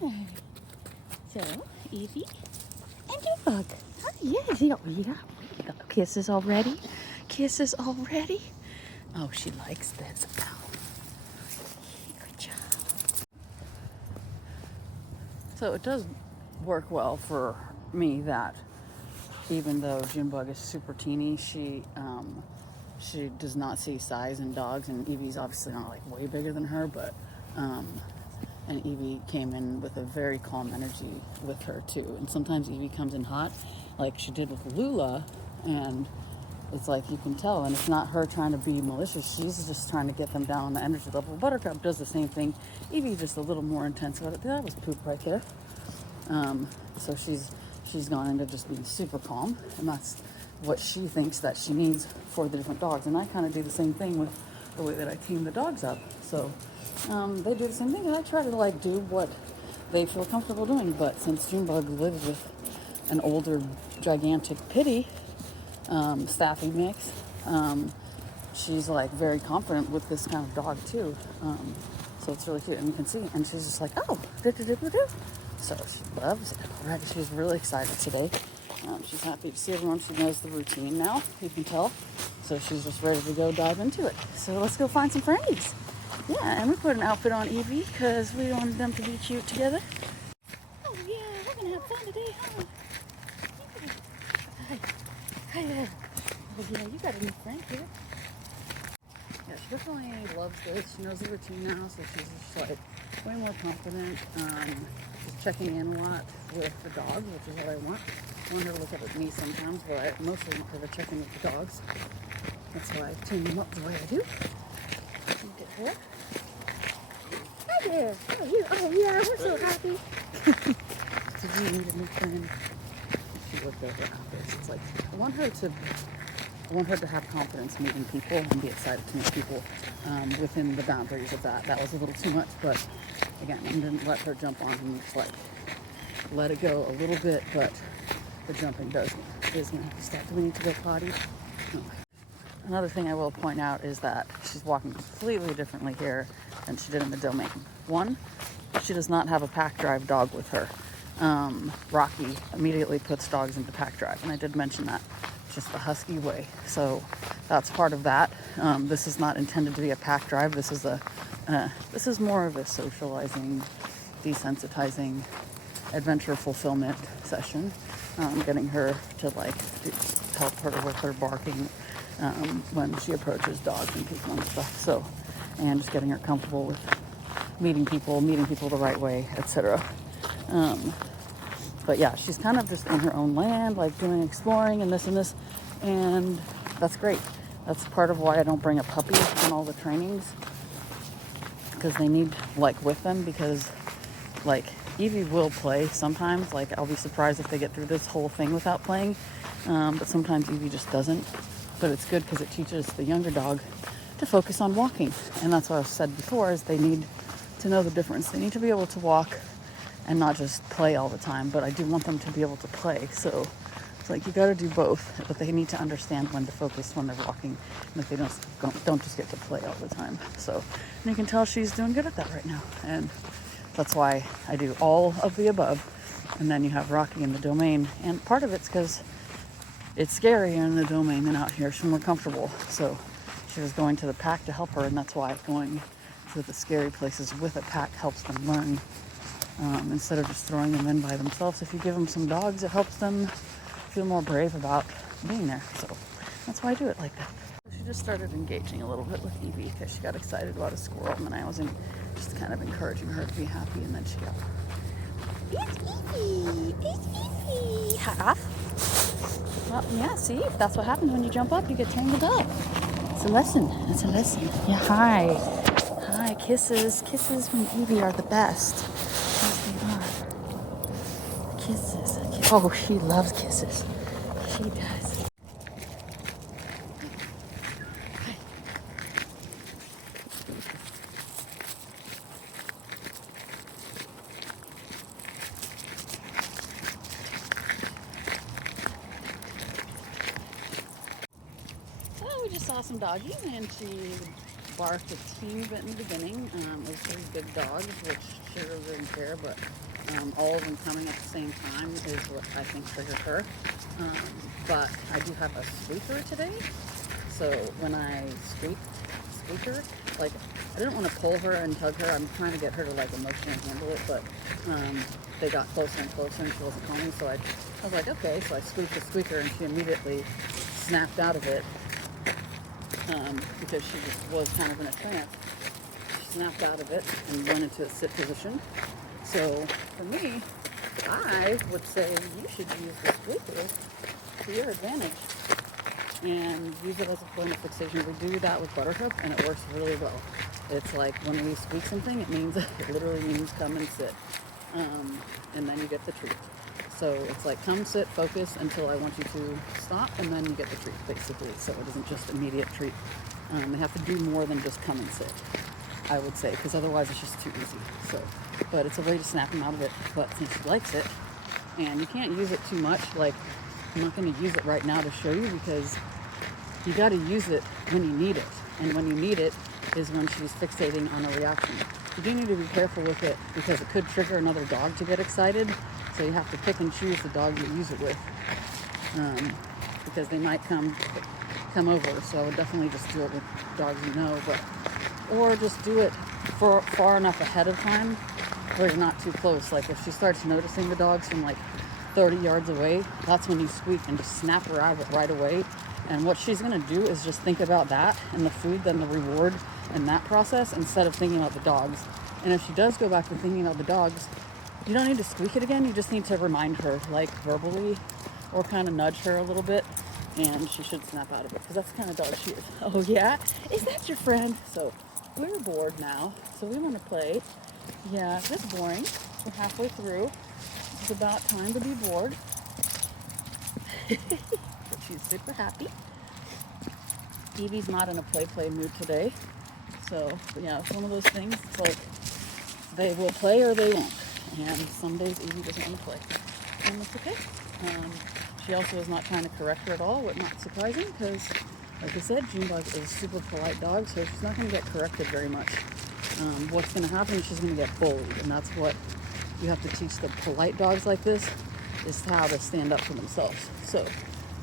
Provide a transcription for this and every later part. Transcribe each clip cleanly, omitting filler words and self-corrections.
Hi. So, Evie and Junebug. Hi, yes. Oh, yeah. Kisses already? Kisses already? Oh, she likes this. Oh. Good job. So it does work well for me that even though Junebug is super teeny, she does not see size in dogs, and Evie's obviously not like way bigger than her, but and Evie came in with a very calm energy with her too. And sometimes Evie comes in hot, like she did with Lula, and it's like you can tell, and it's not her trying to be malicious. She's just trying to get them down on the energy level. Buttercup does the same thing. Evie just a little more intense about it. That was poop right there. So she's gone into just being super calm, and that's what she thinks that she needs for the different dogs. And I kind of do the same thing with the way that I team the dogs up. So they do the same thing, and I try to like do what they feel comfortable doing. But since Junebug lives with an older, gigantic pitty staffy mix, she's like very confident with this kind of dog too. So it's really cute, and you can see, and she's just like, oh, do. So she loves it already. She's really excited today. She's happy to see everyone. She knows the routine now, you can tell. So she's just ready to go dive into it. So let's go find some friends. Yeah, and we put an outfit on Evie because we wanted them to be cute together. Oh yeah, we're gonna have fun today, huh? Hi. Hi there. Oh yeah, you got a new friend here. Yeah, she definitely loves this. She knows the routine now, so she's just like way more confident. She's checking in a lot with the dogs, which is what I want. I want her to look up at me sometimes, but I mostly want her to check in with the dogs. That's why I tune them up the way I do. Look at her. Hi there. How are you? Oh yeah, we're so happy. Did you need a new friend? She looked over at this. It's like I want her to have confidence meeting people and be excited to meet people within the boundaries of that. That was a little too much, but again, I didn't let her jump on him. Just like let it go a little bit, but the jumping is going to have to stop. Do we need to go potty? No. Another thing I will point out is that she's walking completely differently here than she did in the domain. One, she does not have a pack drive dog with her. Rocky immediately puts dogs into pack drive, and I did mention that, just the husky way. So that's part of that. This is not intended to be a pack drive. This is more of a socializing, desensitizing, adventure fulfillment session. Getting her to like help her with her barking when she approaches dogs and people and stuff. So, and just getting her comfortable with meeting people the right way, etc. But yeah, she's kind of just in her own land, like doing exploring and this, and that's great. That's part of why I don't bring a puppy in all the trainings, because they need like with them, because like Evie will play sometimes. Like I'll be surprised if they get through this whole thing without playing, but sometimes Evie just doesn't. But it's good because it teaches the younger dog to focus on walking, and that's what I've said before, is they need to know the difference. They need to be able to walk and not just play all the time, but I do want them to be able to play. So it's like you got to do both, but they need to understand when to focus when they're walking, and that they don't just get to play all the time. So, and you can tell she's doing good at that right now, and that's why I do all of the above. And then you have Rocky in the domain, and part of it's because it's scarier in the domain than out here. She's more comfortable, so she was going to the pack to help her, and that's why going to the scary places with a pack helps them learn. Instead of just throwing them in by themselves. If you give them some dogs, it helps them feel more brave about being there. So that's why I do it like that. She just started engaging a little bit with Evie because she got excited about a squirrel, and then I was just kind of encouraging her to be happy, and then she got, it's Evie! It's Evie! Half? Well, yeah, see? That's what happens when you jump up, you get tangled up. It's a lesson. It's a lesson. Yeah, hi. Hi, kisses. Kisses from Evie are the best. Kisses. Oh, she loves kisses. She does. Hi. Well, we just saw some doggies, and she barked a teeny bit in the beginning. It was pretty big dogs, which she really didn't care, but All of them coming at the same time is what I think triggers her. But I do have a squeaker today. So when I squeak her, like, I didn't want to pull her and tug her. I'm trying to get her to like emotionally handle it, but they got closer and closer and she wasn't calming. So I was like, okay. So I squeaked the squeaker and she immediately snapped out of it because she just was kind of in a trance. She snapped out of it and went into a sit position. So for me, I would say you should use the squeaker to your advantage and use it as a point of fixation. We do that with Buttercup and it works really well. It's like when we squeak something, it literally means come and sit. And then you get the treat. So it's like come sit, focus until I want you to stop, and then you get the treat basically. So it isn't just immediate treat. They have to do more than just come and sit, I would say, because otherwise it's just too easy. So, but it's a way to snap him out of it. But since she likes it, and you can't use it too much, like I'm not going to use it right now to show you because you got to use it when you need it. And when you need it is when she's fixating on a reaction. You do need to be careful with it because it could trigger another dog to get excited. So you have to pick and choose the dog you use it with because they might come over. So I would definitely just do it with dogs you know, or just do it for far enough ahead of time where you're not too close. Like if she starts noticing the dogs from like 30 yards away, that's when you squeak and just snap her out of it right away. And what she's going to do is just think about that and the food, then the reward and that process instead of thinking about the dogs. And if she does go back to thinking about the dogs, you don't need to squeak it again. You just need to remind her, like verbally, or kind of nudge her a little bit, and she should snap out of it because that's the kind of dog she is. Oh yeah? Is that your friend? So we're bored now, so we want to play. Yeah, that's boring. We're halfway through. It's about time to be bored. But she's super happy. Evie's not in a play mood today. So yeah, it's one of those things. It's like they will play or they won't. And some days Evie doesn't want to play. And that's okay. She also is not trying to correct her at all, which is not surprising because, like I said, Junebug is a super polite dog, so she's not going to get corrected very much. What's going to happen is she's going to get bullied, and that's what you have to teach the polite dogs like this, is how to stand up for themselves. So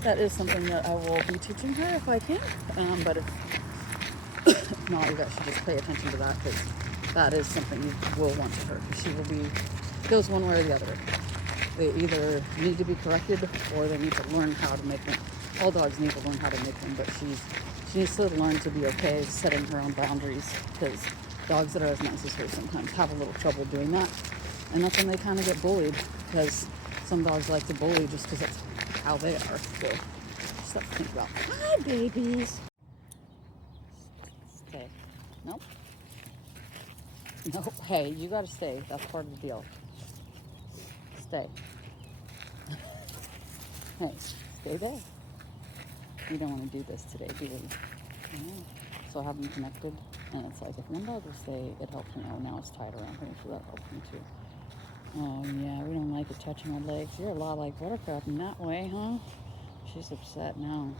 that is something that I will be teaching her if I can, but if not, you guys should just pay attention to that because that is something you will want to her. She will be, goes one way or the other. They either need to be corrected or they need to learn how to make them. All dogs need to learn how to make them, but she needs to learn to be okay setting her own boundaries because dogs that are as nice as her sometimes have a little trouble doing that. And that's when they kind of get bullied because some dogs like to bully just because that's how they are. So just have to think about. Hi, babies. Stay. Nope. Nope. Hey, you gotta stay. That's part of the deal. Stay. Hey, stay there. You don't want to do this today, do you? So I have them connected, and it's like if one dog will stay, it helps me. Oh, now it's tied around her, so that helps me too. Oh yeah, we don't like it touching our legs. You're a lot like Buttercup in that way, huh? She's upset now.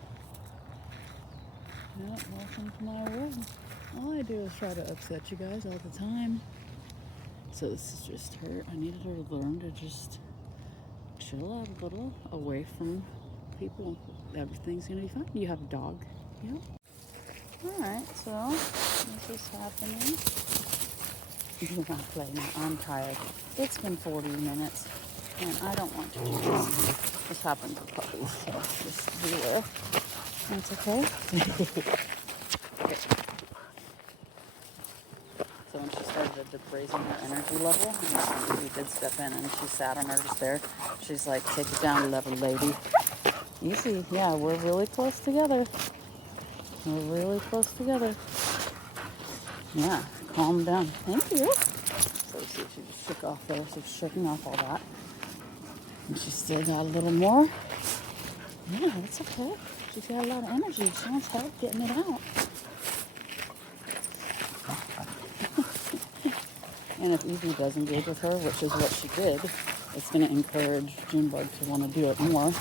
Yeah, welcome to my world. All I do is try to upset you guys all the time. So this is just her. I needed her to learn to just chill out a little, away from people. Everything's gonna be fine. You have a dog. Yeah. Alright, so this is happening. You're not playing. I'm tired. It's been 40 minutes and I don't want to do this. This happens with puppies, so just be aware. That's okay. Okay. So when she started raising her energy level, and we did step in and she sat on her just there, she's like, take it down a level, lady. Easy. Yeah, we're really close together. We're really close together. Yeah, calm down. Thank you. So see, she just shook off there, so she's shaking off all that. And she's still got a little more. Yeah, that's okay. She's got a lot of energy. She wants help getting it out. And if Evie does engage with her, which is what she did, it's going to encourage Junebug to want to do it more.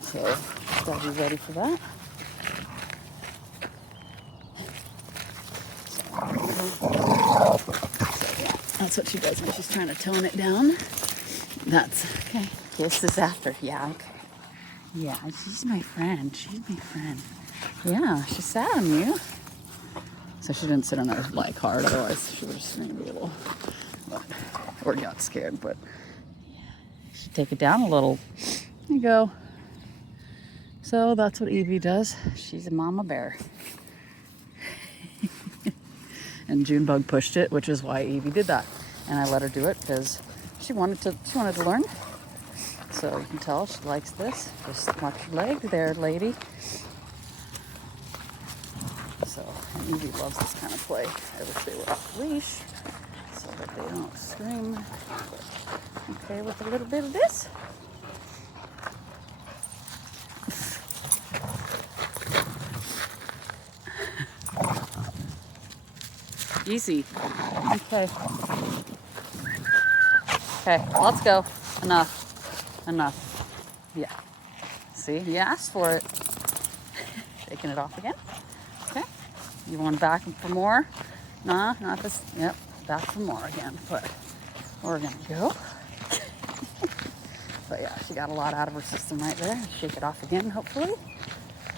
So she's got to be ready for that. So, yeah, That's what she does when she's trying to tone it down. That's okay. Kiss is after. Yeah, okay. Yeah, she's my friend. She's my friend. Yeah, she sat on you. So she didn't sit on her like hard, otherwise she would just maybe a little, or got scared. But yeah, she'd take it down a little. There you go. So that's what Evie does. She's a mama bear. And Junebug pushed it, which is why Evie did that. And I let her do it because she wanted to learn. So you can tell she likes this. Just watch your leg there, lady. So, and Evie loves this kind of play. I wish they were off the leash so that they don't scream. But okay with a little bit of this. Easy. Okay. Okay, let's go. Enough. Enough. Yeah. See, you asked for it. Taking it off again. Okay. You want back for more? Nah, not this. Yep, back for more again. But we're gonna go. But yeah, she got a lot out of her system right there. Shake it off again, hopefully.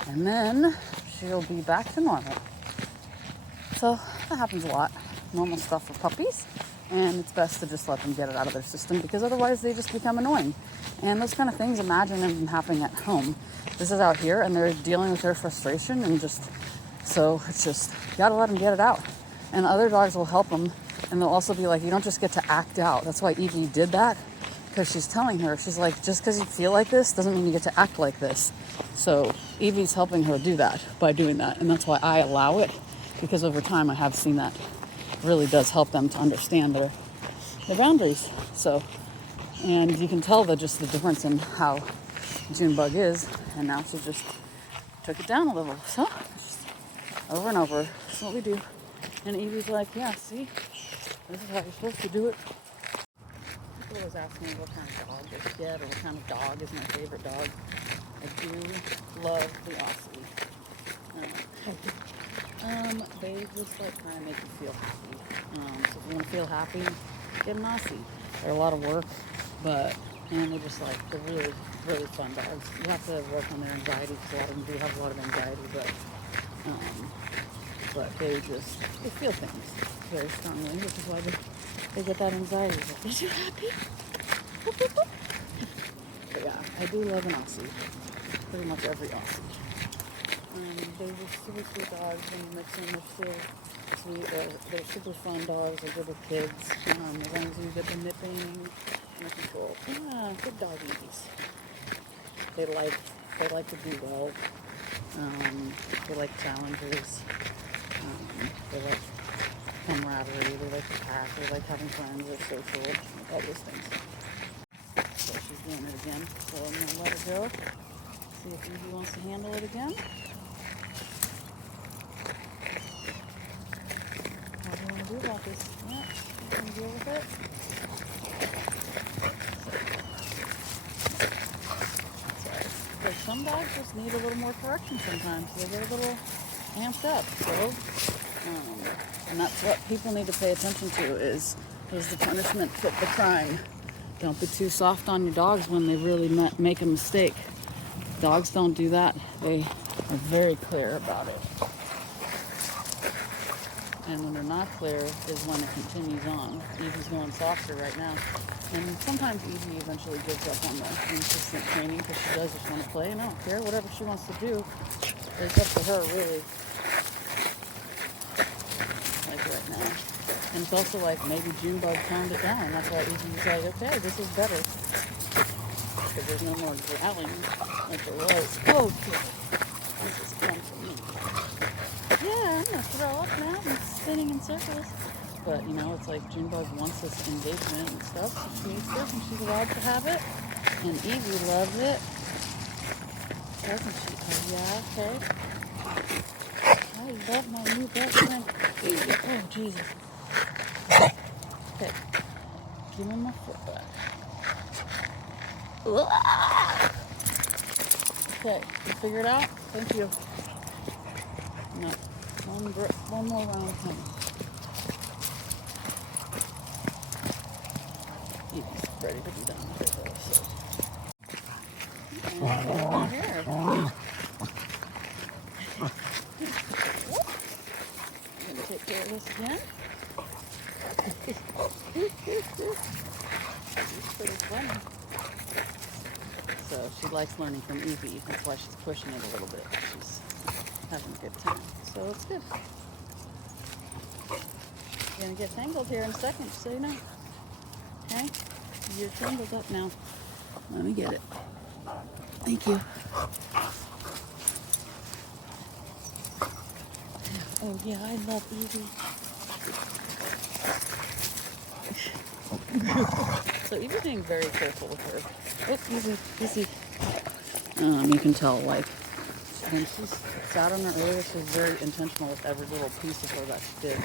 And then she'll be back to normal. So that happens a lot. Normal stuff for puppies. And it's best to just let them get it out of their system because otherwise they just become annoying. And those kind of things, imagine them happening at home. This is out here and they're dealing with their frustration and just, so it's just, you gotta let them get it out. And other dogs will help them and they'll also be like, you don't just get to act out. That's why Evie did that, because she's telling her, she's like, just because you feel like this doesn't mean you get to act like this. So Evie's helping her do that by doing that. And that's why I allow it, because over time I have seen that really does help them to understand their boundaries. So, and you can tell just the difference in how Junebug is, and now she just took it down a little. So, just over and over, that's what we do. And Evie's like, yeah, see, this is how you're supposed to do it. People always ask me what kind of dog I get, or what kind of dog is my favorite dog. I do love the Aussie. They just like kind of make you feel happy. So if you want to feel happy, get an Aussie. They're a lot of work, and they're just like, they're really, really fun dogs. You have to work on their anxiety, because a lot of them do have a lot of anxiety, but they feel things very strongly, which is why they get that anxiety. Like, is you happy? But yeah, I do love an Aussie. Pretty much every Aussie. They're just super sweet dogs, and mix them, they're so sweet. They're super fun dogs. They're good with kids. As long as you get the nipping and the control. Yeah, good doggies. They like to do well. They like challenges. They like camaraderie. They like to pack. They like having friends. They're social. All those things. So she's doing it again. So I'm gonna let her go. See if Evie wants to handle it again. What do you want to do about this? Yeah, you can deal with it. Sorry. Because some dogs just need a little more correction sometimes. They get a little amped up. So, and that's what people need to pay attention to is, does the punishment fit the crime? Don't be too soft on your dogs when they really make a mistake. Dogs don't do that. They are very clear about it. And when they're not clear is when it continues on. Evie's going softer right now. And sometimes Evie eventually gives up on the insistent training because she does just want to play. And I don't care. Whatever she wants to do is up to her, really. Like right now. And it's also like maybe Junebug toned it down. That's why Evie's like, okay, this is better. Because there's no more growling like there was. Oh, this is fun for me. Yeah, I'm gonna throw up now. I'm spinning in circles. But you know, it's like Junebug wants this engagement and stuff. So she needs this, and she's allowed to have it. And Evie loves it, doesn't she? Oh yeah, okay. I love my new best friend. Oh Jesus. Okay, give me my foot back. Okay, you figure it out? Thank you. No, one more round coming. Evie's ready to be done with it though, so. And over here. I'm gonna take care of this again. She's pretty funny. So she likes learning from Evie. That's why she's pushing it a little bit. She's having a good time. So it's good. You're gonna get tangled here in a second, so you know. Okay? You're tangled up now. Let me get it. Thank you. Oh yeah, I love Evie. So Evie's being very careful with her. Oh, easy. You can tell, like, when she sat on her earlier, she was very intentional with every little piece of her that she did.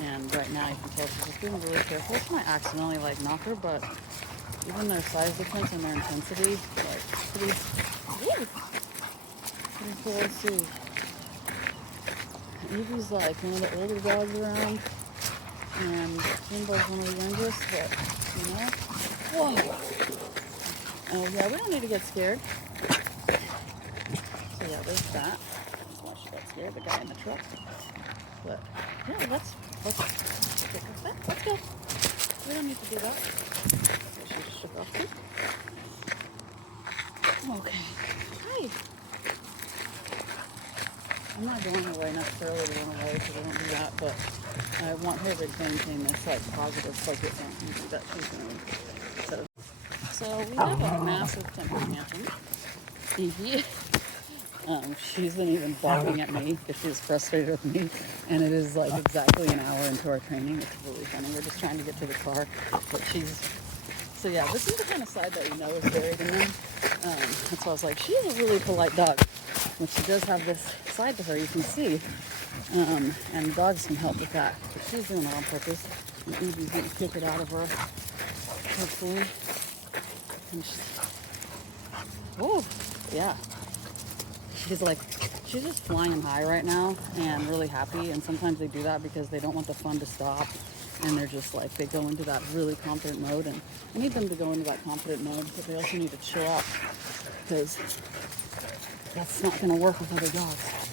And right now, you can tell she's just being really careful. She might accidentally, like, knock her, but even their size difference and their intensity, like, pretty cool to see. Evie's, like, one of the older dogs around, and Jimbo's one of the youngest, but, you know. Whoa! Oh, yeah, we don't need to get scared. So, yeah, there's that. That's why she got scared, the guy in the truck. But, yeah, let's go. We don't need to do that. So she just shook off too. Okay. Hi. I'm not going away necessarily to run away because I don't do that, but I want her to maintain this, like, positive focus on Evie that she's doing. So we have a massive temper tantrum. Evie, she isn't even barking at me because she's frustrated with me, and it is like exactly an hour into our training. It's really funny. We're just trying to get to the car, but so yeah, this is the kind of side that you know is buried in them. That's why I was like, she's a really polite dog, but she does have this side to her, you can see, and dogs can help with that, but she's doing it on purpose, and Evie's going to kick it out of her, hopefully. And whoa, yeah. She's just flying high right now and really happy. And sometimes they do that because they don't want the fun to stop. And they're just like, they go into that really confident mode. And I need them to go into that confident mode, but they also need to chill out because that's not going to work with other dogs.